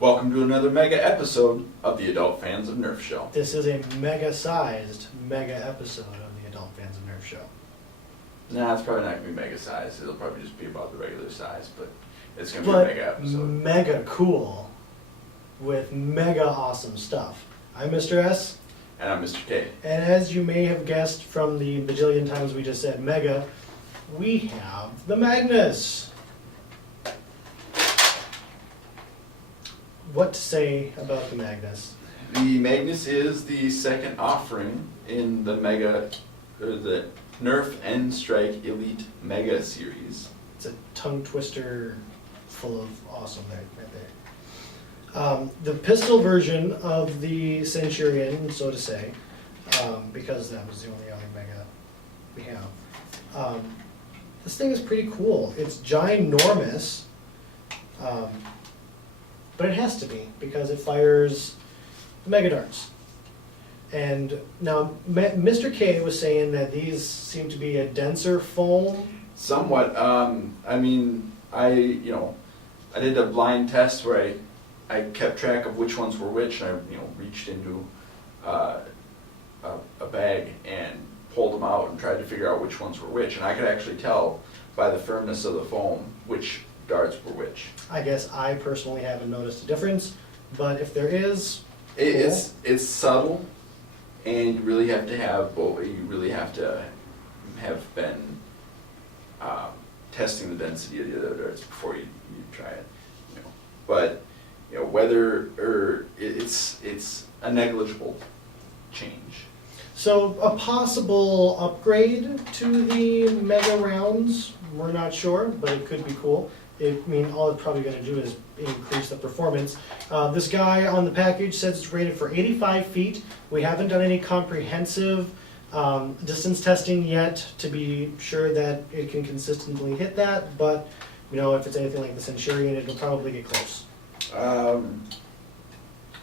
Welcome to another mega episode of the Adult Fans of Nerf Show. This is a mega-sized mega episode of the Adult Fans of Nerf Show. Nah, it's probably not going to be mega size. It'll probably just be about the regular size, but it's going to be a mega episode. Mega cool with mega awesome stuff. I'm Mr. S. And I'm Mr. K. And as you may have guessed from the bajillion times we just said mega, we have the Magnus. What to say about the Magnus? The Magnus is the second offering in the the Nerf and Strike Elite Mega Series. It's a tongue twister full of awesome right there. The pistol version of the Centurion, so to say, because that was the only other mega we have. This thing is pretty cool. It's ginormous, but it has to be because it fires mega darts. And now Mr. K was saying that these seem to be a denser foam. Somewhat. I mean, I did a blind test where I kept track of which ones were which, and I reached into a bag and pulled them out and tried to figure out which ones were which, and I could actually tell by the firmness of the foam which darts were which. I guess I personally haven't noticed a difference, but if there is, it's subtle, and you really have to have both. You really have to have been testing the density of the other darts before you try it. But whether or it's a negligible change. So a possible upgrade to the mega rounds, we're not sure, but it could be cool. All it's probably going to do is increase the performance. This guy on the package says it's rated for 85 feet. We haven't done any comprehensive distance testing yet to be sure that it can consistently hit that, but if it's anything like the Centurion, it'll probably get close.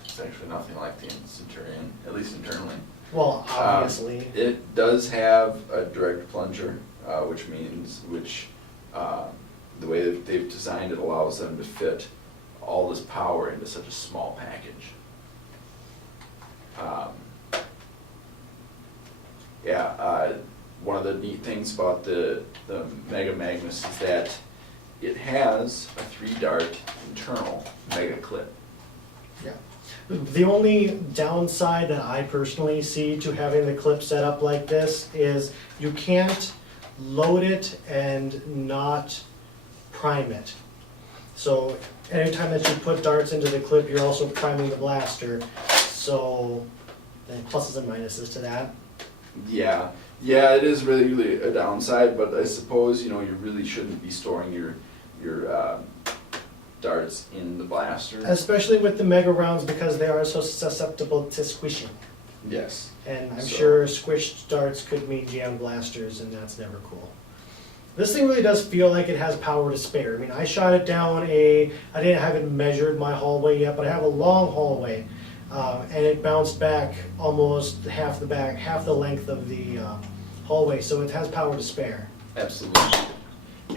It's actually nothing like the Centurion, at least internally. Well, obviously. It does have a direct plunger, which the way that they've designed it allows them to fit all this power into such a small package. One of the neat things about the Mega Magnus is that it has a 3-dart internal mega clip. Yeah. The only downside that I personally see to having the clip set up like this is you can't load it and not prime it. So anytime that you put darts into the clip, you're also priming the blaster. So pluses and minuses to that. Yeah, it is really a downside, but I suppose you really shouldn't be storing your darts in the blaster. Especially with the mega rounds because they are so susceptible to squishing. Yes. And I'm sure squished darts could mean jam blasters, and that's never cool. This thing really does feel like it has power to spare. I shot it down I haven't measured my hallway yet, but I have a long hallway, and it bounced back almost half the length of the hallway, so it has power to spare. Absolutely.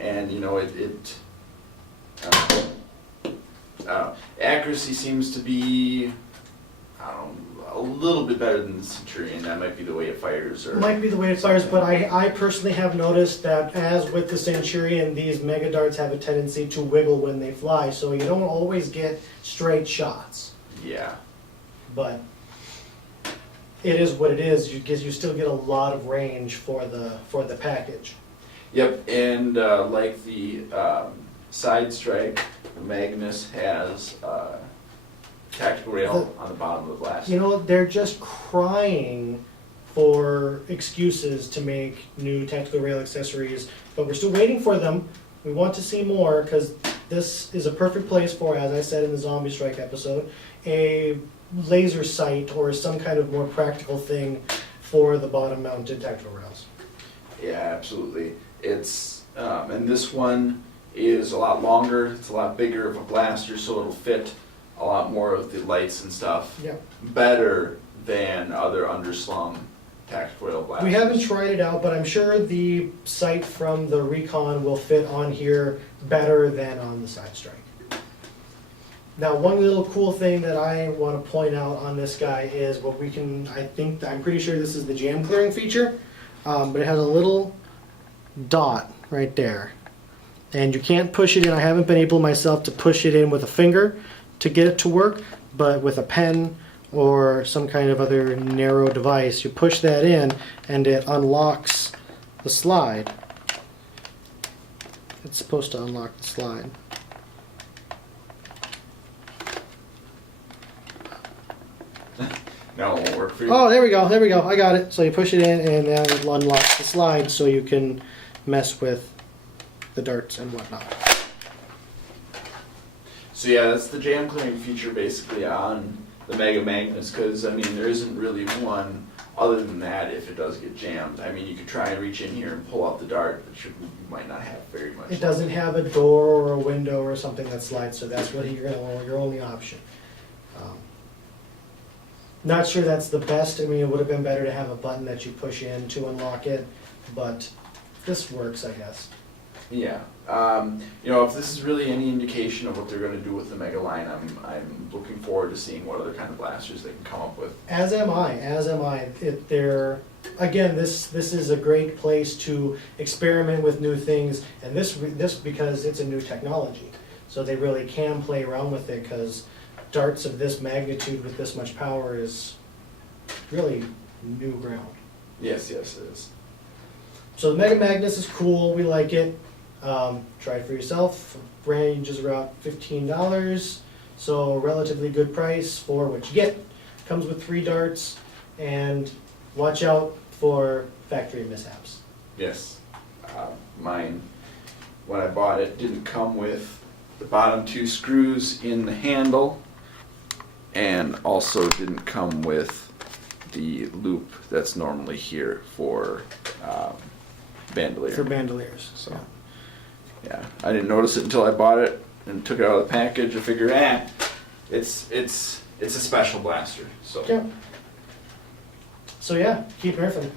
And accuracy seems to be, a little bit better than the Centurion. That might be the way it fires. Might be the way it fires, but I personally have noticed that as with the Centurion, these mega darts have a tendency to wiggle when they fly, so you don't always get straight shots. Yeah. But it is what it is. You still get a lot of range for the package. Yep, and like the side strike, the Magnus has tactical rail on the bottom of the blaster. They're just crying for excuses to make new tactical rail accessories, but we're still waiting for them. We want to see more because this is a perfect place for, as I said in the Zombie Strike episode, a laser sight or some kind of more practical thing for the bottom-mounted tactical rails. Yeah, absolutely. It's and this one is a lot longer. It's a lot bigger of a blaster, so it'll fit a lot more of the lights and stuff. Yeah. Better than other underslung tactical rail blasters. We haven't tried it out, but I'm sure the sight from the Recon will fit on here better than on the Side Strike. Now, one little cool thing that I want to point out on this guy is what we can, I'm pretty sure this is the jam clearing feature, but it has a little dot right there. And you can't push it in. I haven't been able myself to push it in with a finger to get it to work, but with a pen or some kind of other narrow device, you push that in and it unlocks the slide. It's supposed to unlock the slide. No, it won't work for you. Oh, there we go, I got it. So you push it in and then it unlocks the slide so you can mess with the darts and whatnot. So yeah, that's the jam clearing feature basically on the Mega Magnus, because I mean there isn't really one other than that if it does get jammed. I mean you could try and reach in here and pull out the dart, but you might not have very much. It doesn't have a door or a window or something that slides, so that's really your only option. Not sure that's the best. I mean, it would have been better to have a button that you push in to unlock it, but this works, I guess. Yeah. You know, if this is really any indication of what they're going to do with the Mega line, I'm looking forward to seeing what other kind of blasters they can come up with. As am I. Again, this is a great place to experiment with new things, and this because it's a new technology, so they really can play around with it, because darts of this magnitude with this much power is really new ground. Yes, yes, it is. So the Mega Magnus is cool. We like it. Try it for yourself. Range is around $15, so a relatively good price for what you get. Comes with 3 darts, and watch out for factory mishaps. Yes. Mine, when I bought it, didn't come with the bottom 2 screws in the handle, and also didn't come with the loop that's normally here for bandolier. For bandoliers. So, yeah, I didn't notice it until I bought it and took it out of the package. I figured, it's a special blaster. So. Yeah. So yeah, keep riffing.